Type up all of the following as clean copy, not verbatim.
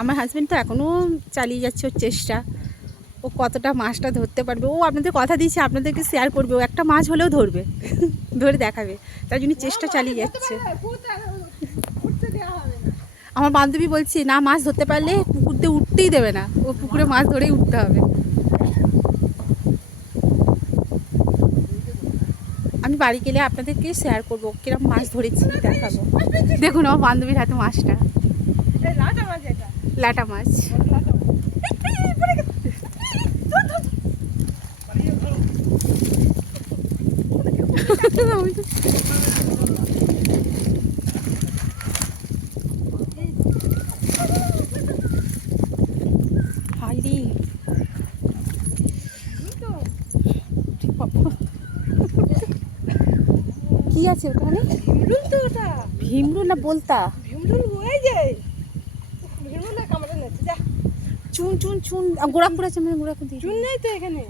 আমার হাজব্যান্ড তো এখনও চালিয়ে যাচ্ছে ওর চেষ্টা। ও কতটা মাছটা ধরতে পারবে, ও আপনাদের কথা দিয়েছে আপনাদেরকে শেয়ার করবে, ও একটা মাছ হলেও ধরবে, ধরে দেখাবে, তার জন্য চেষ্টা চালিয়ে যাচ্ছে। আমার বান্ধবী বলছে না, মাছ ধরতে পারলে পুকুর দিয়ে উঠতেই দেবে না, ও পুকুরে মাছ ধরেই উঠতে হবে। আমি বাড়ি গেলে আপনাদেরকে শেয়ার করবো কিরকম মাছ ধরেছি, দেখাবো। দেখুন আমার বান্ধবীর হাতে মাছটা, লাটা মাছ। কি আছে ওখানে? ভিমরুল তো ওটা। ভীমরুল না বলতা? ভিমরুল হয়ে যায়। ভিমরুলে কামড়ে নেছে যা। চুন চুন চুন গোড়া করেছে, মানে গোড়া করে চুন নেই তো এখানে।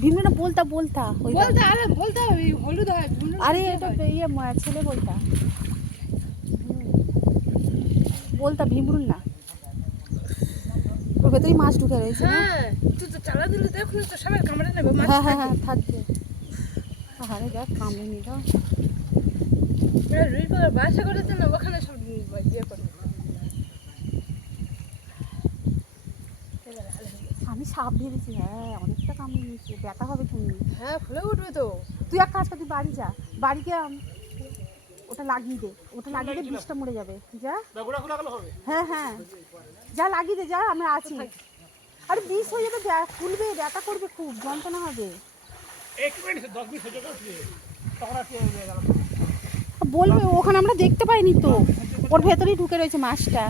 ভীমরুল না বলতা? বলতা ওই বলতা, আরে বলতা ওই হলুদ হয় ভিমরুল। আরে এটা ইয়ে ছেলে বলতা, বলতা ভীমরুল না। ওর ভেতরেই মাছ ঢুকে রয়েছে না? হ্যাঁ, তুই তো চালা দিলে দেখুন তো সবাই কামড়ে নেবে মাছ। হ্যাঁ হ্যাঁ হ্যাঁ থাকবে। আরে দেখ কামড়ে নি তো। রুই পাড়া বাসা করেছে না, ওখানে সব ইয়ে করবে। আমি সাপ ভেবেছি, হ্যাঁ অনেকটা কামড়ে নিয়েছি, ব্যথা হবে তুমি। হ্যাঁ ফুলে উঠবে তো। তুই এক কাজ কর, তুই বাড়ি যা, বাড়ি গিয়ে ওটা লাগিয়ে দে, ওটা লাগিয়ে দে, বিষটা মরে যাবে। যা, হ্যাঁ হ্যাঁ যা লাগিয়ে দে, যা আমরা আছি। আরে বিষ হয়ে যাবে, ফুলবে, ব্যথা করবে, খুব যন্ত্রণা হবে। বলবে ওখানে আমরা দেখতে পাইনি তো, ওর ভেতরেই ঢুকে রয়েছে মাছটা।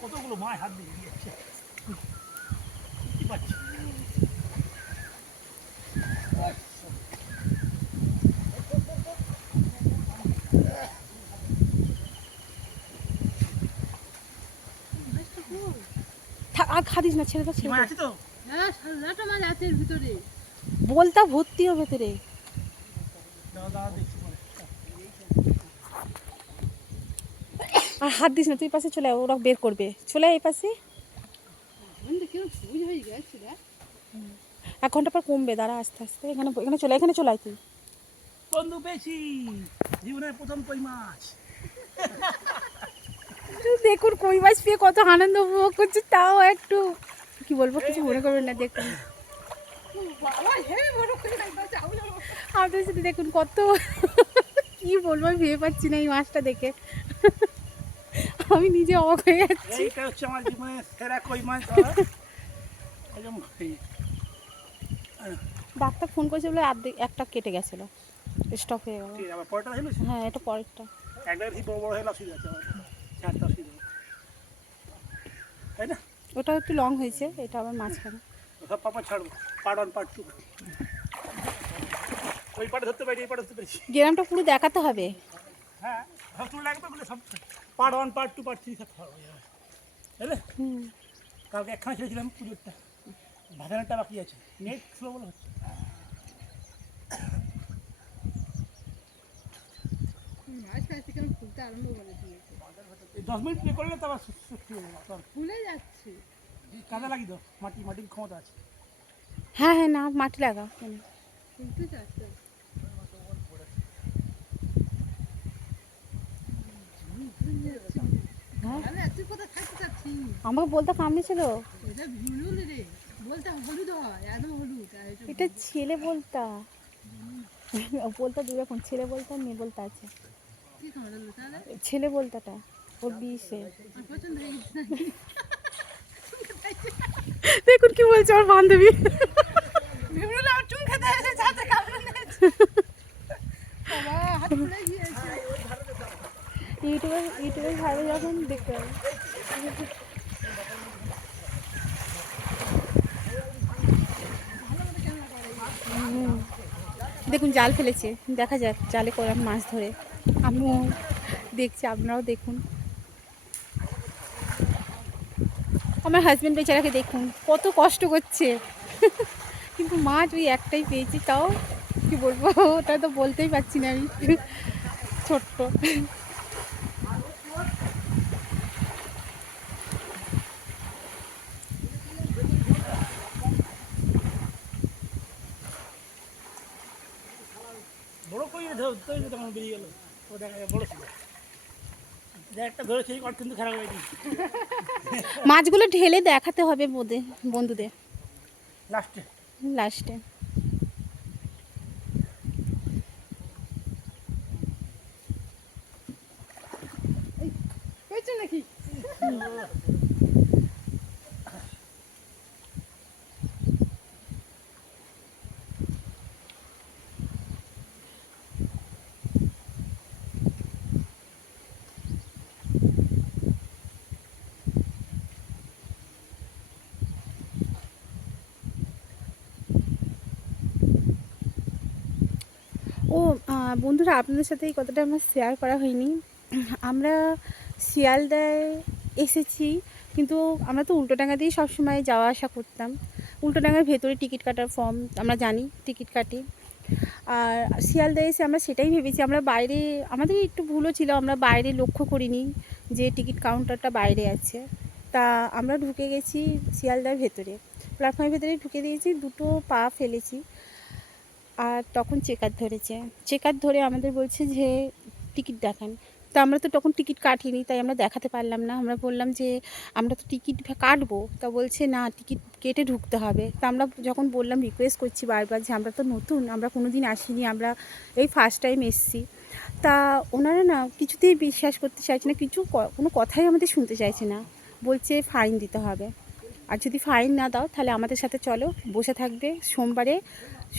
কতগুলো মাছ হাত দিয়ে দিয়েছে। আর খাদিস না, ছেড়ে দাও, ছেড়ে দাও। আছে তো? হ্যাঁ লাটা মাছ আছে এর ভিতরে। বলতা ভর্তি ওর ভেতরে। দাঁড়া দাঁড়া দেখছি পরে। আর হাত দিস না, তুই পাশে চলে আয়, ওরা বের করবে, চলে আয় এই পাশে। হয়ে গেছে রে। 1 ঘন্টা পর কমবে, দাঁড়া আস্তে আস্তে। এখানে এখানে চলে, এখানে চলে আয় তুই। বন্ধু পেয়েছি, জীবনের প্রথম কই মাছ। দেখুন কই মাছ পেয়ে কত আনন্দ উপভোগ করছে, তাও একটু কি বলবো, কিছু মনে করবেন না। দেখুন বাবা হেভি বড় করে খাইতে যাও যাও। আপনার সাথে দেখুন কত কি বলবো, আমি ভেবে পাচ্ছি না এই মাছটা দেখে। আমি নিজে অবাক হয়ে যাচ্ছি। এইটা হচ্ছে আমার জীবনের সেরা কই মাছ। ডাক্তার ফোন করেছে বলে একটা কেটে গেছিলো, স্টপ হয়ে গেল। আবার পরটা হলো হ্যাঁ এটা পরেরটা। একটা বড় বড় হয়ে লাফি যাচ্ছে আমার। চারটা সিধা, তাই না? ওটা একটু লং হয়েছে, এটা আবার মাঝখানে। সব পাপা ছাড়বো, পার্ট 1 পার্ট 2। ওই পাটে ধরতে পারি, এই পাটে ধরতে পেরেছি। গ্রামটা পুরো দেখাতে হবে। হ্যাঁ সব চুল লাগবে, ওগুলো সব পার্ট 1 পার্ট 2 পার্ট 3 সব খাওয়া যাবে, তাই না? কালকে একখানা ছেড়েছিলাম পুজোরটা, ভাজানোরটা বাকি আছে, নেট স্লো বলে হচ্ছে। মাছ পাইতে কেমন ফুলতে আরম্ভ করে দিয়েছে। এই 10 মিনিট প্লে করলে তো আবার সুস্থ হয়ে যাবে। ফুলে যাচ্ছে। কাদা লাগিয়ে দাও, মাটির ক্ষমতা আছে। হ্যাঁ হ্যাঁ না, মাটি লাগা। ফুলতে যাচ্ছে। হ্যাঁ তুই কোথায় থাকতে চাচ্ছিস? আমাকে বলতে কামড়েছিল। এটা ভিমরুল রে, বলতে হলুদ হয়, একদম হলুদ। আর এটা ছেলে বলতা, বলতা দু রকম, ছেলে বলতা মেয়ে বলতা আছে। কি কামড়ালো তাহলে? ছেলে বলতাটা ওর বিষে। আমার পছন্দ হয়ে গেছে। দেখুন কি বলছে আমার বান্ধবী। ভিমরুল আমার চুন খেতে এসে সাথে কামড়ে নিয়েছে। বাবা হাত ফুলে গিয়েছে। ইউটিউবে ছাড়বে যখন দেখতে হবে। দেখুন জাল ফেলেছে, দেখা যাক জালে করে মাছ ধরে। আমিও দেখছি, আপনারাও দেখুন। আমার হাজব্যান্ড বেচারাকে দেখুন কত কষ্ট করছে, কিন্তু কিন্তু মাছ ওই একটাই পেয়েছি, তাও কি বলবো ওটা তো বলতেই পারছি না আমি, ছোট্ট। বড় কই ধরতে তখন বেরিয়ে গেল, ও দেখা যায় বড় ছিল, যে একটা ধরেছে এই কট কিন্তু খারাপ হয়নি মাছগুলো ঢেলে দেখাতে হবে বন্ধুদের লাস্টে। লাস্টে। পেয়েছো নাকি? ও বন্ধুরা, আপনাদের সাথে এই কথাটা আমার শেয়ার করা হয়নি। আমরা শিয়ালদায় এসেছি, কিন্তু আমরা তো উল্টোডাঙ্গা দিয়েই সবসময় যাওয়া আসা করতাম। উল্টোডাঙ্গার ভেতরে টিকিট কাটার ফর্ম আমরা জানি, টিকিট কাটি। আর শিয়ালদায় এসে আমরা সেটাই ভেবেছি, আমরা বাইরে, আমাদের একটু ভুলও ছিল, আমরা বাইরে লক্ষ্য করিনি যে টিকিট কাউন্টারটা বাইরে আছে। তা আমরা ঢুকে গেছি শিয়ালদার ভেতরে, প্ল্যাটফর্মের ভেতরে ঢুকে দিয়েছি, দুটো পা ফেলেছি। আর তখন চেকার ধরেছে, চেকার ধরে আমাদের বলছে যে টিকিট দেখান। তা আমরা তো তখন টিকিট কাটিনি, তাই আমরা দেখাতে পারলাম না। আমরা বললাম যে আমরা তো টিকিট কাটবো, তা বলছে না, টিকিট কেটে ঢুকতে হবে। তা আমরা যখন বললাম, রিকোয়েস্ট করছি বারবার যে আমরা তো নতুন, আমরা কোনো দিন আসিনি, আমরা এই ফার্স্ট টাইম এসেছি, তা ওনারা না কিছুতেই বিশ্বাস করতে চাইছে না, কোনো কথাই আমাদের শুনতে চাইছে না। বলছে ফাইন দিতে হবে, আর যদি ফাইন না দাও তাহলে আমাদের সাথে চলো, বসে থাকবে, সোমবারে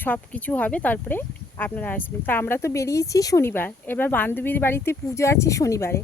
সব কিছু হবে, তারপরে আপনারা আসবেন। তা আমরা তো বেরিয়েছি শনিবার, এবার বান্ধবীর বাড়িতে পুজো আছে শনিবারে।